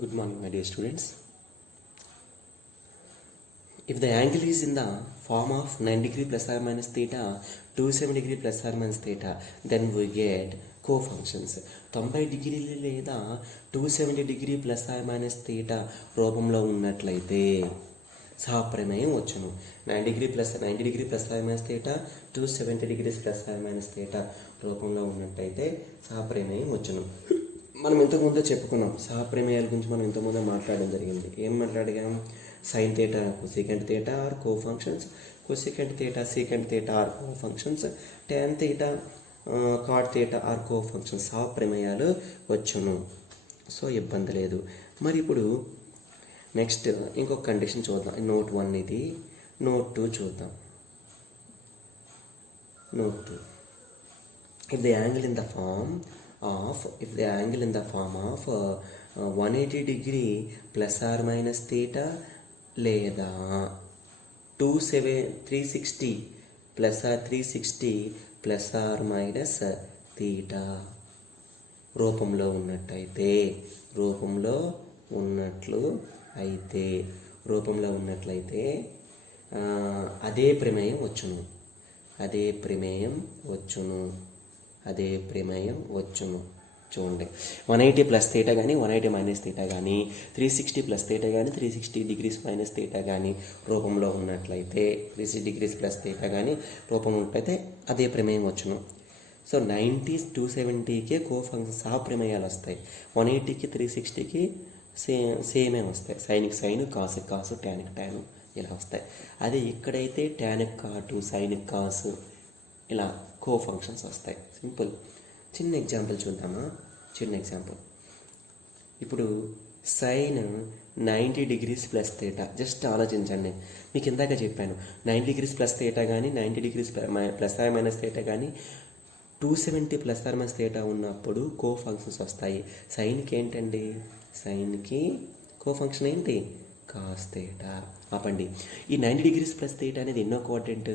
Good morning, my dear students. If the angle is in the form of 9 degree plus or minus theta, 27 degree plus or minus theta, then we get co-functions. 90 డిగ్రీలు లేదా 270 degree plus or minus theta రూపంలో ఉన్నట్లయితే సహప్రమేయం వచ్చును. 90 degree plus or minus theta 270 degrees plus or minus theta రూపంలో ఉన్నట్లయితే సహప్రమేయం వచ్చును. మనం ఇంతకుముందే చెప్పుకున్నాం, సహప్రమేయాల గురించి మనం ఇంతకుముందే మాట్లాడడం జరిగింది. ఏం మాట్లాడగాం? Sine theta cosecant theta are co functions, cosecant theta secant theta are co functions, tan theta cot theta are co functions. సహప్రమేయాలు వచ్చును. సో ఇబ్బంది లేదు. మరి ఇప్పుడు నెక్స్ట్ ఇంకొక కండిషన్ చూద్దాం. నోట్ 1 ఇది. నోట్ 2 చూద్దాం. Note 2, if the angle in the form of 180 degree plus or minus theta లేదా 360 plus or 360 plus or minus theta రూపంలో ఉన్నట్లయితే అదే ప్రమేయం వచ్చును. చూడండి, 180 ప్లస్ థీటా కానీ 180 మైనస్ థీటా కానీ 360 ప్లస్ థీటా కానీ 360 డిగ్రీస్ మైనస్ థీటా కానీ రూపంలో ఉన్నట్లయితే 360 డిగ్రీస్ ప్లస్ థీటా కానీ రూపంలో ఉన్నట్లయితే అదే ప్రమేయం వచ్చును. సో 90 270కే కోఫంక్షన్ సహప్రమేయాలు వస్తాయి. 180కి 360కి సేమే వస్తాయి. సైన్కి సైన్, కాసుకి కాసు, ట్యాన్కి ట్యాను ఇలా వస్తాయి. అదే ఇక్కడైతే ట్యాన్కి కాటు, సైన్కి కాసు ఇలా కో ఫంక్షన్స్ వస్తాయి. సింపుల్. చిన్న ఎగ్జాంపుల్ చూద్దామా? ఇప్పుడు sine 90 degrees plus theta. Just ఆలోచించండి. మీకు ఇందాక చెప్పాను, 90 డిగ్రీస్ ప్లస్ థీటా కానీ 90 degrees plus or minus theta కానీ 270 ప్లస్ ఆర్ మైనస్ థీటా ఉన్నప్పుడు కో ఫంక్షన్స్ వస్తాయి. సైన్కి ఏంటండి? సైన్కి కో ఫంక్షన్ ఏంటి? Cos theta. ఆపండి. ఈ 90 డిగ్రీస్ ప్లస్ థీటా అనేది ఎన్నో క్వాడ్రంట్?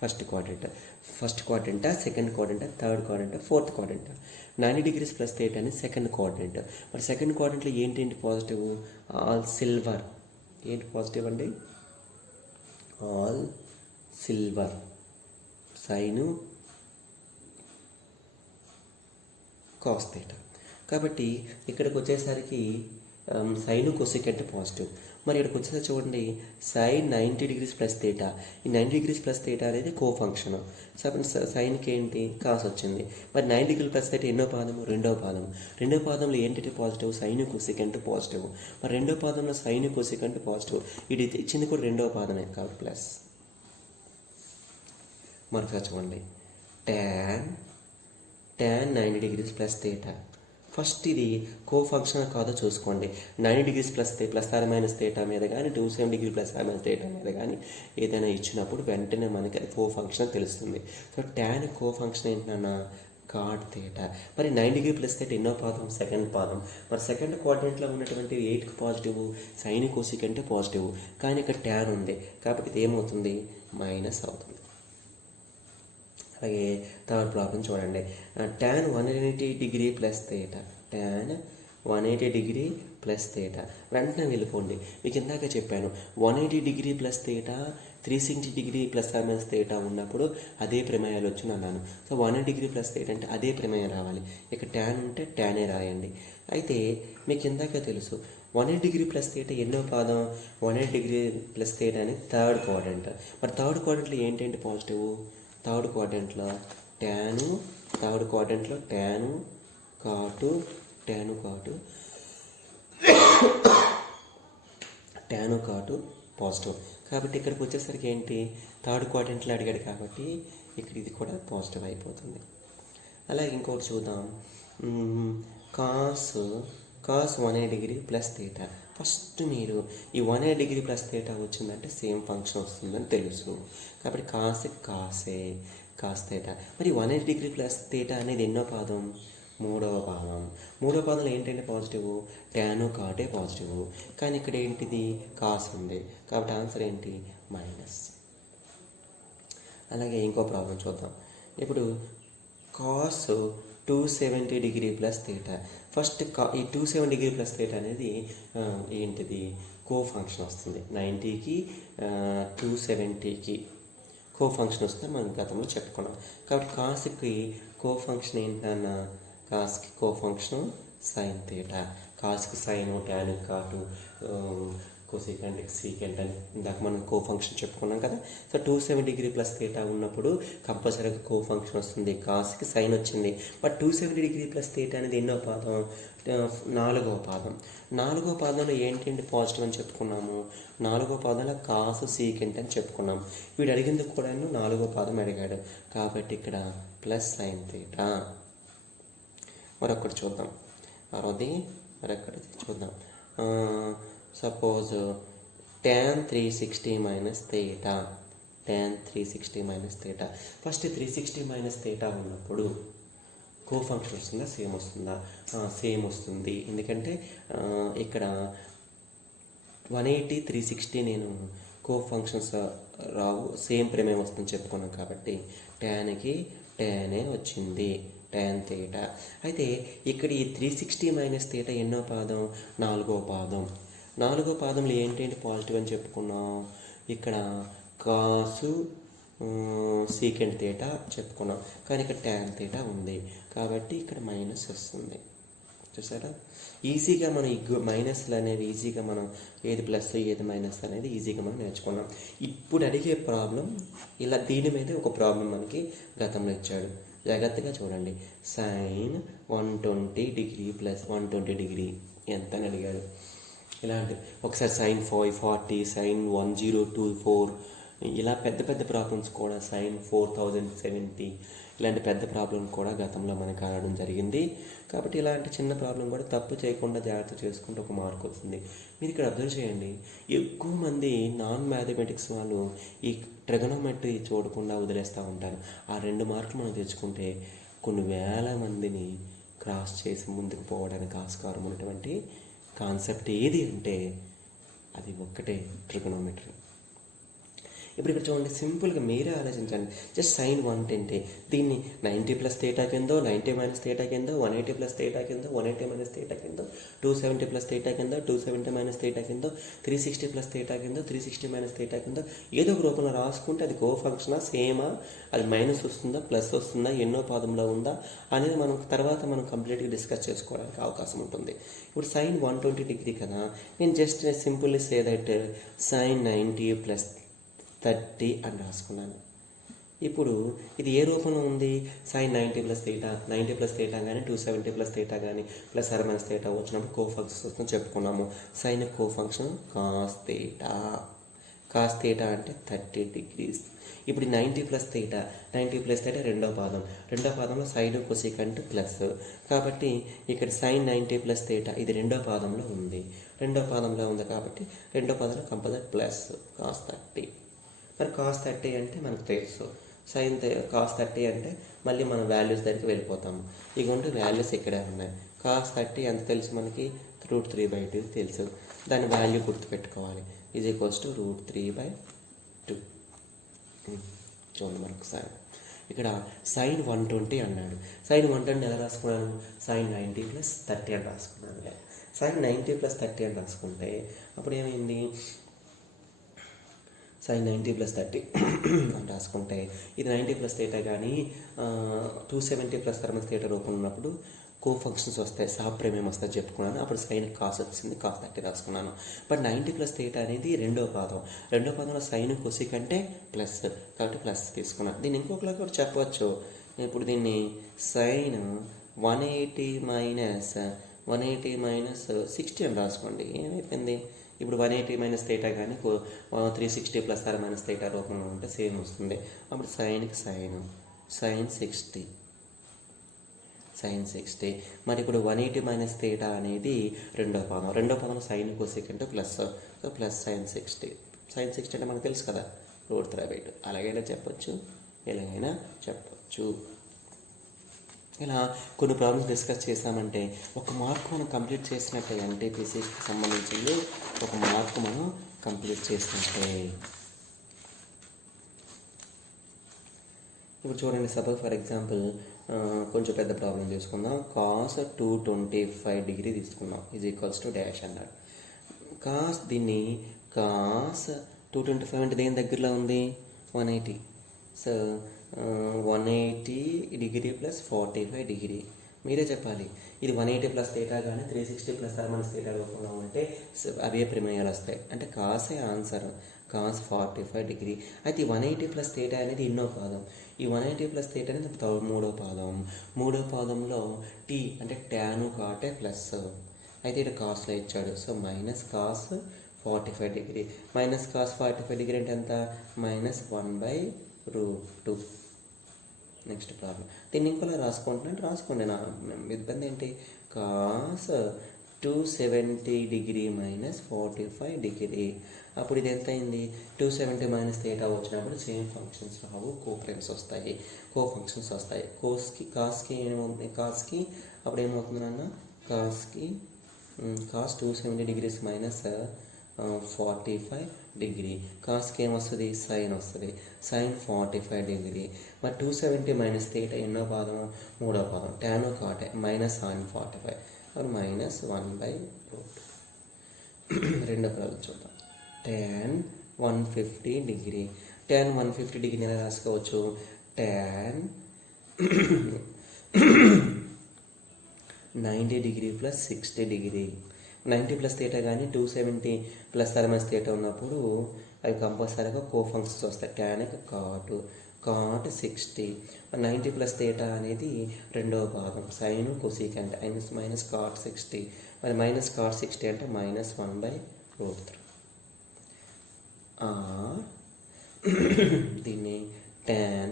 ఫస్ట్ క్వాడ్రంటా, సెకండ్ క్వాడ్రంటా, థర్డ్ క్వాడ్రంటా, ఫోర్త్ క్వాడ్రంటా? 90 డిగ్రీస్ ప్లస్ థీటా అనేది సెకండ్ క్వాడ్రంట్. మరి సెకండ్ క్వాడ్రంట్లో ఏంటి పాజిటివ్? All silver. ఏంటి పాజిటివ్ అండి? All silver. Sine cos theta. కాబట్టి ఇక్కడికి వచ్చేసరికి సైను కొసెకంట్ పాజిటివ్. మరి ఇక్కడికి వచ్చేసరికి చూడండి, సైన్ 90 డిగ్రీస్ ప్లస్ థీటా. ఈ 90 డిగ్రీస్ ప్లస్ థీటా అనేది కో ఫంక్షన్. సైన్కి ఏంటి? కాస్ వచ్చింది. మరి 90 డిగ్రీ ప్లస్ థీటా ఎన్నో పాదము? రెండో పాదంలో ఏంటి పాజిటివ్? Sign cosecant positive. మరి రెండో పాదంలో సైన్ కొసెకంట్ పాజిటివ్. ఇది ఇచ్చింది కూడా రెండో పాదమే కాబట్టి ప్లస్. మరొక చూడండి, tan 90 degrees plus theta. First ఇది కో ఫంక్షన్ కాదో చూసుకోండి. 90 degrees plus or minus theta మీద కానీ 270 degree plus or minus theta మీద కానీ ఏదైనా ఇచ్చినప్పుడు వెంటనే మనకి అది కో ఫంక్షన్ తెలుస్తుంది. సో tan కో ఫంక్షన్ ఏంటన్నా? Cot theta. మరి 90 డిగ్రీ ప్లస్ థీటా ఎన్నో పాదం? సెకండ్ పాదం. మరి సెకండ్ క్వాడ్రంట్లో ఉన్నటువంటి 8కి పాజిటివ్, సైన్ కోసికంటే పాజిటివ్. కానీ ఇక్కడ tan ఉంది కాబట్టి ఇది ఏమవుతుంది? మైనస్ అవుతుంది. అలాగే థర్డ్ ప్రాబ్లం చూడండి, tan 180 degree plus theta. tan 180 degree plus theta. వెంటనే వెళ్ళిపోండి. మీకు ఇందాక చెప్పాను, 180 degree plus theta 360 degree plus or minus theta ఉన్నప్పుడు అదే ప్రమేయాలు వచ్చి అన్నాను. సో 180 డిగ్రీ ప్లస్ థీటా అంటే అదే ప్రమేయం రావాలి. ఇక్కడ tan ఉంటే taనే రాయండి. అయితే మీకు ఇందాక తెలుసు 180 డిగ్రీ ప్లస్ థీటా ఎన్నో పాదం? 180 డిగ్రీ ప్లస్ థీటా అని థర్డ్ క్వాడ్రంట్. మరి థర్డ్ క్వాడ్రంట్లో ఏంటంటే పాజిటివ్? థర్డ్ క్వాడ్రంట్లో ట్యాను కాటు పాజిటివ్. కాబట్టి ఇక్కడికి వచ్చేసరికి ఏంటి? థర్డ్ క్వాడ్రంట్లో అడిగాడు కాబట్టి ఇక్కడ ఇది కూడా పాజిటివ్ అయిపోతుంది. అలాగే ఇంకొకటి చూద్దాం, cos 180 degree plus theta. First మీరు ఈ 180 డిగ్రీ ప్లస్ థీటా వచ్చిందంటే సేమ్ ఫంక్షన్ వస్తుందని తెలుసు. కాబట్టి కాస్ థీటా. మరి 180 డిగ్రీ ప్లస్ థీటా అనేది ఎన్నో పాదం? మూడవ పాదంలో ఏంటంటే పాజిటివ్? Tan కాటే positive. కానీ ఇక్కడ ఏంటిది? కాస్ ఉంది కాబట్టి ఆన్సర్ ఏంటి? మైనస్. అలాగే ఇంకో ప్రాబ్లం చూద్దాం. ఇప్పుడు cos 270 degree plus theta. First ఈ 270 డిగ్రీ ప్లస్ థీటా అనేది ఏంటిది, కో ఫంక్షన్ వస్తుంది. 90కి 270కి కో ఫంక్షన్ వస్తే మనం గతంలో చెప్పుకున్నాం. కాబట్టి కాస్కి కో ఫంక్షన్ ఏంటన్నా, కాస్కి కో ఫంక్షన్ సైన్ థీటా. కాస్కి sine, tan, cot, cosecant, secant అని ఇందాక మనం కో ఫంక్షన్ చెప్పుకున్నాం కదా. సో 270 డిగ్రీ ప్లస్ థీటా ఉన్నప్పుడు కంపల్సరీగా కో ఫంక్షన్ వస్తుంది. కాస్కి సైన్ వచ్చింది. బట్ 270 డిగ్రీ ప్లస్ థీటా అనేది ఎన్నో పాదం, 4వ పాదం. 4వ పాదంలో ఏంటంటే పాజిటివ్ అని చెప్పుకున్నాము. 4వ పాదంలో కాస్ సీకెంట్ అని చెప్పుకున్నాం. వీడు అడిగింది కూడా 4వ పాదం అడిగాడు కాబట్టి ఇక్కడ ప్లస్ సైన్ థీటా. మరొకటి చూద్దాం, మరొకటి చూద్దాం. Suppose tan 360 minus theta. tan 360 minus theta. First 360 minus theta ఉన్నప్పుడు కో ఫంక్షన్ వస్తుందా, సేమ్ వస్తుందా? సేమ్ వస్తుంది. ఎందుకంటే ఇక్కడ 180 360 నేను కో ఫంక్షన్స్ రావు, సేమ్ ప్రేమేం వస్తుందని చెప్పుకున్నాం కాబట్టి ట్యాన్కి ట్యానే వచ్చింది, tan థీటా. అయితే ఇక్కడ ఈ 360 మైనస్ థీటా ఎన్నో పాదం, 4వ పాదం. 4వ పాదంలో ఏంటంటే పాజిటివ్ అని చెప్పుకున్నాం. ఇక్కడ కాసు సీకెంట్ థీటా చెప్పుకున్నాం, కానీ ఇక్కడ ట్యాన్ థీటా ఉంది కాబట్టి ఇక్కడ మైనస్ వస్తుంది. చూసారా, ఈజీగా మనం ఈ మైనస్లు అనేవి ఈజీగా మనం ఏది ప్లస్ ఏది మైనస్ అనేది ఈజీగా మనం నేర్చుకున్నాం. ఇప్పుడు అడిగే ప్రాబ్లం ఇలా, దీని మీద ఒక ప్రాబ్లం మనకి గతంలో ఇచ్చాడు. జాగ్రత్తగా చూడండి. సైన్ 120 డిగ్రీ ప్లస్ 120 డిగ్రీ ఎంత అని అడిగాడు. ఇలాంటి ఒకసారి సైన్ 540, సైన్ 1024, ఇలా పెద్ద పెద్ద ప్రాబ్లమ్స్ కూడా సైన్ 4070, ఇలాంటి పెద్ద ప్రాబ్లం కూడా గతంలో మనకు ఆడడం జరిగింది. కాబట్టి ఇలాంటి చిన్న ప్రాబ్లం కూడా తప్పు చేయకుండా జాగ్రత్త చేసుకుంటే ఒక మార్క్ వస్తుంది. మీరు ఇక్కడ అబ్జర్వ్ చేయండి, ఎక్కువ మంది నాన్ మ్యాథమెటిక్స్ వాళ్ళు ఈ ట్రిగనోమెట్రీ చూడకుండా వదిలేస్తూ ఉంటారు. ఆ 2 మార్కులు మనం తెచ్చుకుంటే కొన్ని వేల మందిని క్రాస్ చేసి ముందుకు పోవడానికి ఆస్కారం ఉన్నటువంటి కాన్సెప్ట్ ఏది అంటే అది ఒక్కటే, ట్రిగనోమెట్రీ. ఇప్పుడు ఇక్కడ చూడండి, సింపుల్గా మీరే ఆలోచించండి. జస్ట్ సైన్ 110, దీన్ని 90 ప్లస్ థీటా కిందో, 90 మైనస్ థీటా కిందో, 180 ప్లస్ థీటా కిందో, 180 మైనస్ థీటా కిందో, 270 ప్లస్ థీటా కిందో, 270 మైనస్ థీటా కిందో, 360 ప్లస్ థీటా కిందో, 360 మైనస్ థీటా కిందో, ఏదో ఒక రూపంలో రాసుకుంటే అది కో ఫంక్షనా, సేమా, అది మైనస్ వస్తుందా ప్లస్ వస్తుందా, ఎన్నో పాదంలో ఉందా అనేది మనం తర్వాత మనం కంప్లీట్గా డిస్కస్ చేసుకోవడానికి అవకాశం ఉంటుంది. ఇప్పుడు సైన్ 120 డిగ్రీ కదా, నేను just simply say that sine 90 plus 30 అని రాసుకున్నాను. ఇప్పుడు ఇది ఏ రూపంలో ఉంది, sine 90 plus theta, 90 plus theta కానీ 270 ప్లస్ థీటా కానీ ప్లస్ ఆర్ మైనస్ థీటా వచ్చినప్పుడు కో ఫంక్షన్స్ వస్తుందని చెప్పుకున్నాము. Sine co function cos theta. Cos theta అంటే 30 డిగ్రీస్. ఇప్పుడు 90 ప్లస్ థీటా, 90 ప్లస్ థీటా రెండో పాదం. రెండో పాదంలో సైన్ కొసికంట్ ప్లస్, కాబట్టి ఇక్కడ సైన్ 90 ప్లస్ థీటా ఇది రెండో పాదంలో ఉంది. రెండో పాదంలో ఉంది కాబట్టి రెండో పాదంలో కంపల్సరీ ప్లస్ కాస్ 30. మరి కాస్ 30 అంటే మనకు తెలుసు, సైన్ కాస్ 30 అంటే మళ్ళీ మనం వాల్యూస్ దగ్గరికి వెళ్ళిపోతాము. ఇటువంటి వాల్యూస్ ఇక్కడే ఉన్నాయి. కాస్ 30 ఎంత తెలుసు మనకి, √3/2 తెలుసు. దాని వాల్యూ గుర్తుపెట్టుకోవాలి, ఈజ్ ఈక్వల్స్ టు √3/2. చూడండి మరొకసారి, ఇక్కడ సైన్ 120 అన్నాడు. సైన్ 120 ఎలా రాసుకున్నాను, సైన్ 90 ప్లస్ 30 అని రాసుకున్నాను. సైన్ 90 ప్లస్ 30 అని రాసుకుంటే అప్పుడు ఏమైంది, సైన్ 90 ప్లస్ 30 అని రాసుకుంటే ఇది 90 ప్లస్ థీటా కానీ 270 ప్లస్ మైనస్ థీటా రూపంలో ఉన్నప్పుడు కో ఫంక్షన్స్ వస్తాయి, సాప్రమేయం వస్తాయి చెప్పుకున్నాను. అప్పుడు సైన్ కాస్ వచ్చింది, కాస్ 30 రాసుకున్నాను. బట్ 90 ప్లస్ థీటా అనేది రెండో పాదం. రెండో పాదంలో సైన్ కొసికంటే ప్లస్, కాబట్టి ప్లస్ తీసుకున్నాను. దీన్ని ఇంకొకలా కూడా చెప్పవచ్చు. ఇప్పుడు దీన్ని సైన్ 180 మైనస్ 60 అని రాసుకోండి. ఏమైపోయింది, ఇప్పుడు 180 మైనస్ థీటా కానీ 360 ప్లస్ ఆర్ మైనస్ థీటా రూపంలో ఉంటే సేమ్ వస్తుంది. అప్పుడు సైన్కి సైన్ 60. మరి ఇప్పుడు 180 మైనస్ థీటా అనేది రెండో పాదం. రెండో పాదం సైన్ కొసికంటే plus, so plus sine 60. Sine 60 అంటే మనకు తెలుసు కదా, √3/2. అలాగైనా చెప్పొచ్చు, ఎలాగైనా చెప్పొచ్చు. ఇలా కొన్ని ప్రాబ్లమ్స్ డిస్కస్ చేసామంటే ఒక మార్క్ మనం కంప్లీట్ చేసినట్టే, ఎన్టీపీసీకి సంబంధించింది ఒక మార్క్ మనం కంప్లీట్ చేసినట్టే. ఇప్పుడు చూడండి, సపోజ్ ఫర్ ఎగ్జాంపుల్ కొంచెం పెద్ద ప్రాబ్లం తీసుకుందాం. కాస్ 225 డిగ్రీ తీసుకుందాం ఈజ్ ఈక్వల్స్ టు డాష్ అన్నాడు. దీన్ని కాస్ 225 అంటే దేని దగ్గరలో ఉంది? 180. So 180 degree plus 45 degree. మీరే చెప్పాలి, ఇది 180 ప్లస్ థీటా కానీ 360 ప్లస్ మైనస్ థీటా రూపంలో ఉంటే అవే ప్రమేయాలు వస్తాయి. అంటే కాసే ఆన్సర్, కాస్ 45 డిగ్రీ. అయితే ఈ 180 ప్లస్ థీటా అనేది ఎన్నో పాదం? ఈ 180 ప్లస్ థీటా అనేది మూడో పాదం. మూడో పాదంలో టీ అంటే ట్యాను కాటే ప్లస్, అయితే ఇక్కడ కాస్లో ఇచ్చాడు. So minus cos 45 degree. Minus cos 45 degree అంటే ఎంత? -1/√2. Next problem. దీన్ని ఇంకోలా రాసుకుంటున్నాను, రాసుకోండి, నా ఇబ్బంది ఏంటి? Cos 270 degree minus 45 degree. అప్పుడు ఇది ఎంత అయింది? 270 మైనస్ థీటా వచ్చినప్పుడు సేమ్ ఫంక్షన్స్ రావు, కో ఫంక్షన్స్ వస్తాయి. కాస్కి ఏమవుతుంది? కాస్కి అప్పుడు ఏమవుతుంది నాన్న? Cos 270 degrees minus 45 degree. కాస్కి ఏమొస్తుంది? సైన్ వస్తుంది. Sine 45 degree. మరి 270 మైనస్ థీటా ఎన్నో పాదం? మూడో పాదం. ట్యాను కాటే మైనస్ sin 45, అప్పుడు -1/√2. రెండో ప్రాబ్లం చూద్దాం. tan 150 degree. tan 150 డిగ్రీ ఎలా రాసుకోవచ్చు? tan 90 degree plus 60 degree. 90 plus theta కానీ 270 ప్లస్ మైనస్ థీటా ఉన్నప్పుడు అవి కంపల్సరీగా కో ఫంక్షన్స్ వస్తాయి. tan cot 60. 90 ప్లస్ థీటా అనేది రెండవ భాగం, సైన్ కొసీకెంట్ మైనస్ cot 60. మరి మైనస్ cot 60 అంటే -1/√3. దీన్ని tan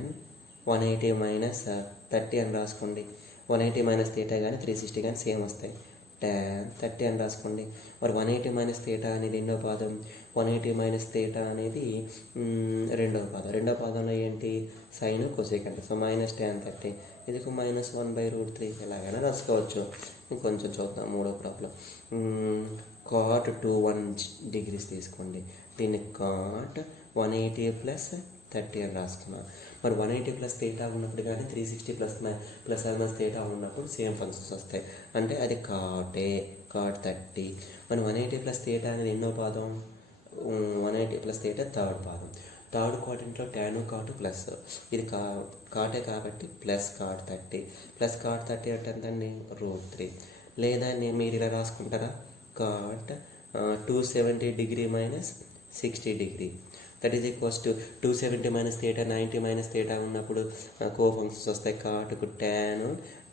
180 మైనస్ 30 అని రాసుకోండి. 180 మైనస్ థీటా కానీ 360 కానీ సేమ్ వస్తాయి. tan 30 అని రాసుకోండి. మరి 180 మైనస్ థీటా అనేది ఎన్నో పాదం? 180 మైనస్ థీటా అనేది రెండవ పాదం. రెండవ పాదంలో ఏంటి? Sine cosecant. So minus tan 30 ఇది -1/√3. ఎలాగైనా రాసుకోవచ్చు. ఇంకొంచెం చూద్దాం. మూడో ప్రాబ్లం. cot 21 డిగ్రీస్ తీసుకోండి. దీన్ని cot 180 ప్లస్ 30 అని రాసుకున్నాం. మరి 180 ప్లస్ థీటా ఉన్నప్పుడు కానీ 360 ప్లస్ మైనస్ థీటా ఉన్నప్పుడు సేమ్ ఫంక్షన్స్ వస్తాయి. అంటే అది cot 30. మరి 180 ప్లస్ థీటా అనేది ఎన్నో పాదం? 180 ప్లస్ థీటా థర్డ్ పాదం. థర్డ్ క్వాడ్రంట్లో ట్యాను కాటు ప్లస్, ఇది కాటే కాబట్టి ప్లస్ cot 30. ప్లస్ cot 30 అంటే ఎంతండి? √3. లేదా మీరు ఇలా రాసుకుంటారా? cot 270 degree minus 60 degree. That is equals to 270 minus theta 90 minus theta ఉన్నప్పుడు కో ఫంక్షన్స్ వస్తాయి. కాటుకు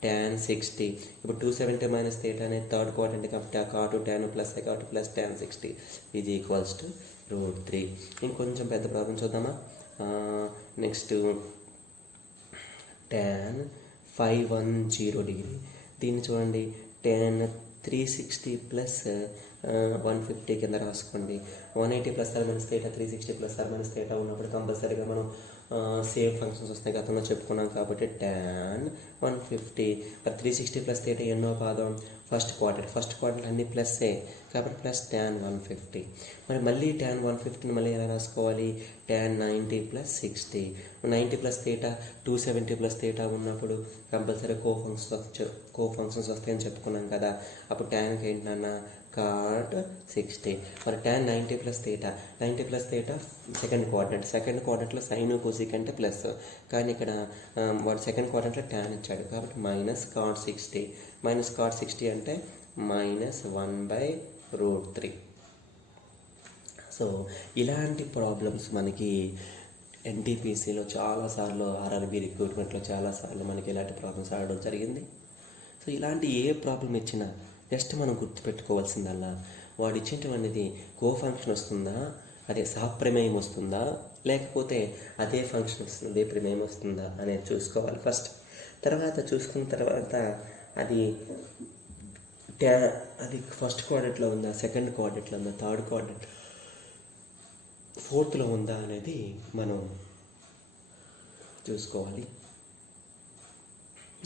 tan 60. ఇప్పుడు 270 మైనస్ థీటా అనేది థర్డ్ క్వాడ్రంట్ కాబట్టి ఆ కాటు ట్యాన్ ప్లస్ కాటు plus tan 60 is equals to √3. ఇంకొంచెం పెద్ద ప్రాబ్లం చూద్దామా? Next tan 510 degree. దీన్ని చూడండి, tan 360 ప్లస్ 150 కింద రాసుకోండి. 180 plus minus theta 360 plus minus theta ఉన్నప్పుడు కంపల్సరీగా మనం సేమ్ ఫంక్షన్స్ వస్తాయి. గతంలో చెప్పుకున్నాం కాబట్టి tan 150. 360 ప్లస్ థీటా ఎన్నో పాదం? ఫస్ట్ క్వాడ్రంట్ అన్ని ప్లస్సే కాబట్టి ప్లస్ tan 150. మరి మళ్ళీ tan 150ని మళ్ళీ ఎలా రాసుకోవాలి? tan 90 plus 60. 90 plus theta 270 plus theta ఉన్నప్పుడు కంపల్సరీ కో ఫంక్షన్స్ వస్తాయని చెప్పుకున్నాం కదా. అప్పుడు ట్యాన్కి ఏంటన్నా? cot 60. మరి tan 90 ప్లస్ థీటా సెకండ్ క్వాడ్రంట్లో సైన్ కొసీకంటే ప్లస్, కానీ ఇక్కడ వాడు సెకండ్ క్వాడ్రంట్లో ట్యాన్ ఇచ్చాడు కాబట్టి -cot 60. -cot 60 అంటే -1/√3. సో ఇలాంటి ప్రాబ్లమ్స్ మనకి ఎన్టీపీసీలో చాలాసార్లు, ఆర్ఆర్బీ రిక్రూట్మెంట్లో చాలాసార్లు మనకి ఇలాంటి ప్రాబ్లమ్స్ ఆడడం జరిగింది. సో ఇలాంటి ఏ ప్రాబ్లం ఇచ్చినా జస్ట్ మనం గుర్తుపెట్టుకోవాల్సిందల్లా వాడు ఇచ్చేటువంటిది కో ఫంక్షన్ వస్తుందా, అదే సహప్రమేయం వస్తుందా, లేకపోతే అదే ఫంక్షన్ వస్తుందా, అదే ప్రమేయం వస్తుందా అనేది చూసుకోవాలి ఫస్ట్. తర్వాత చూసుకున్న తర్వాత అది ఫస్ట్ క్వాడ్రంట్లో ఉందా, సెకండ్ క్వాడ్రంట్లో ఉందా, థర్డ్ క్వాడ్రంట్, ఫోర్త్లో ఉందా అనేది మనం చూసుకోవాలి.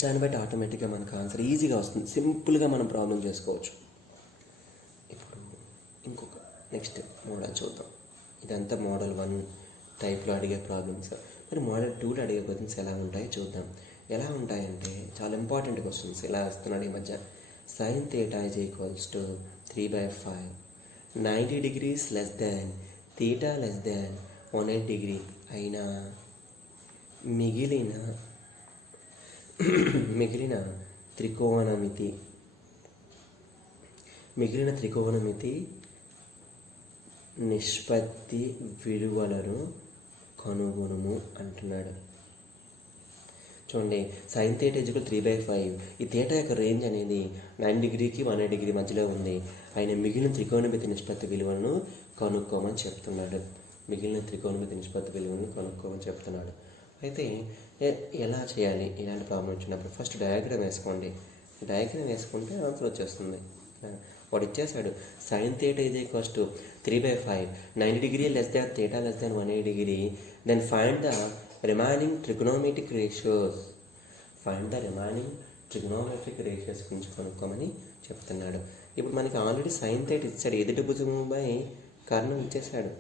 దాన్ని బట్టి ఆటోమేటిక్గా మనకు ఆన్సర్ ఈజీగా వస్తుంది. సింపుల్గా మనం ప్రాబ్లం చేసుకోవచ్చు. ఇప్పుడు ఇంకొక నెక్స్ట్ మోడల్ చూద్దాం. ఇదంతా మోడల్ 1 టైప్లో అడిగే ప్రాబ్లమ్స్. మరి మోడల్ 2లో అడిగే క్వశ్చన్స్ ఎలా ఉంటాయో చూద్దాం. ఎలా ఉంటాయంటే చాలా ఇంపార్టెంట్ క్వశ్చన్స్ ఇలా వస్తున్నాడు ఈ మధ్య. Sign theta is equals to 3/5, 90 degrees less than theta less than 180 degree అయినా మిగిలిన త్రికోణమితి నిష్పత్తి విలువలను కనుగొనుము అంటున్నాడు. చూడండి, సైన్ థీటా ఈజ్ ఈక్వల్ 3/5. ఈ థీటా యొక్క రేంజ్ అనేది 90 degreesకి 180 degree మధ్యలో ఉంది. ఆయన మిగిలిన త్రికోణమితి నిష్పత్తి విలువలను కనుక్కోమని చెప్తున్నాడు. అయితే ఎలా చేయాలి ఇలాంటి ప్రాబ్లం వచ్చినప్పుడు? ఫస్ట్ డయాగ్రామ్ వేసుకోండి. డయాగ్రామ్ వేసుకుంటే ఆన్సర్ వచ్చేస్తుంది. వాడు ఇచ్చేసాడు sine theta is equals to 3/5, 90 degree less than theta less than 180 degree, then find the remaining trigonometric ratios గురించి కనుక్కోమని చెప్తున్నాడు. ఇప్పుడు మనకి ఆల్రెడీ సైన్ థీటా ఇచ్చాడు, ఎదుటి భుజముపై కర్ణం ఇచ్చేసాడు.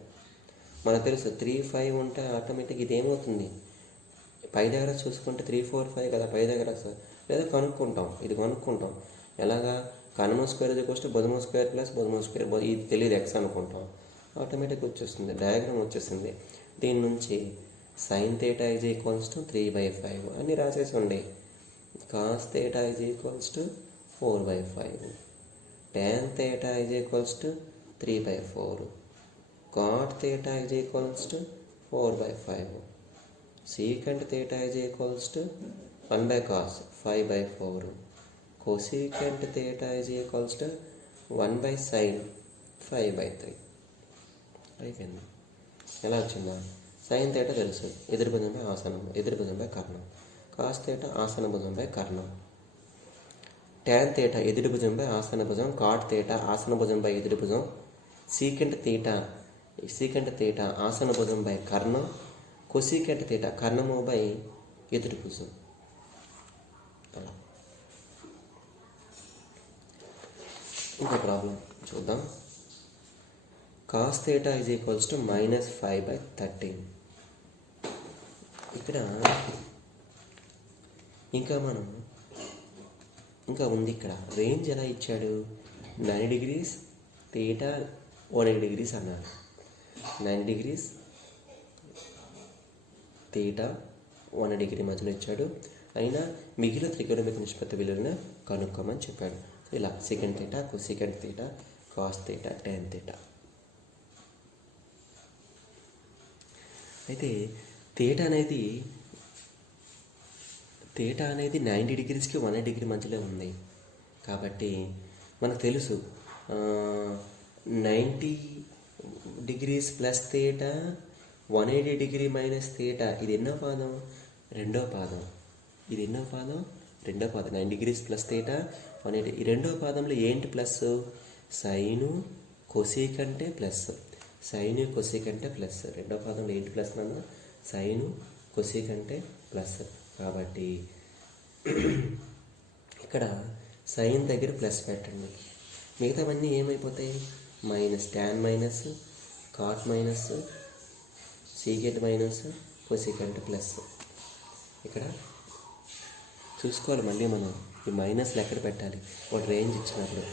మనకు తెలుసు 3, 5 ఉంటే ఆటోమేటిక్ ఇది ఏమవుతుంది, పైథాగరస్ చూసుకుంటే 3, 4, 5 కదా పైథాగరస్. లేదా కనుక్కుంటాం ఎలాగా, కర్ణము స్క్వేర్ భుజము స్క్వేర్ ప్లస్ భుజము స్క్వేర్, ఇది తెలియదు ఎక్స్ అనుకుంటాం, ఆటోమేటిక్ వచ్చేస్తుంది, డయాగ్రామ్ వచ్చేసింది. దీని నుంచి sign theta is equals to 3/5 అని రాసేసి ఉండే, cos theta is equals to 4/5, tan theta is equals to 3/4, cot theta is equals to 4/5, secant theta is equals to 1/cos 5/4, cosecant theta is equals to 1/sin 5/3. అయిపోయింది. ఎలా వచ్చిందా? Sine theta తెలుసు, ఎదురు భుజంపై కర్ణం. Cos theta ఆసన భుజంపై కర్ణం. tan theta ఎదురు భుజంపై ఆసన భుజం. కాట్ థీటా ఆసన భుజంపై ఎదురు భుజం. సీకెంట్ థీటా ఆసన భుజంపై కర్ణం. కొసీకెంట్ థీటా కర్ణముపై ఎదురు భుజం. అలా ఇంకో ప్రాబ్లం చూద్దాం. Cos theta is equals to -5/13. ఇక్కడ ఇంకా ఉంది. ఇక్కడ రేంజ్ ఎలా ఇచ్చాడు? 90 degrees థీటా 180 degrees అన్నాడు. 90 degrees థీటా 180 degree మధ్యలో ఇచ్చాడు. అయినా మిగిలిన త్రికోణమితి నిష్పత్తి విలువలను కనుక్కోమని చెప్పాడు. ఇలా second theta, cosecant theta, cos theta, tan theta. అయితే థీటా అనేది 90 degreesకి 180 degree మధ్యలో ఉంది. కాబట్టి మనకు తెలుసు 90 degrees plus theta 180 degree minus theta, ఇది ఎన్నో పాదం? రెండో పాదం. 90 degrees ప్లస్ థీటా 180. ఈ రెండో పాదంలో ఏంటి ప్లస్? సైను కొసీకంటే ప్లస్. రెండో పాదంలో ఏంటి ప్లస్ నాన్న? సైను కొసీకంటే ప్లస్. కాబట్టి ఇక్కడ సైన్ దగ్గర ప్లస్ పెట్టండి, మిగతావన్నీ ఏమైపోతాయి? Minus, tan minus, cot minus, secant minus, cosecant plus. ఇక్కడ చూసుకోవాలి మళ్ళీ మనం ఈ మైనస్లు ఎక్కడ పెట్టాలి, వాటి రేంజ్ ఇచ్చినప్పుడు.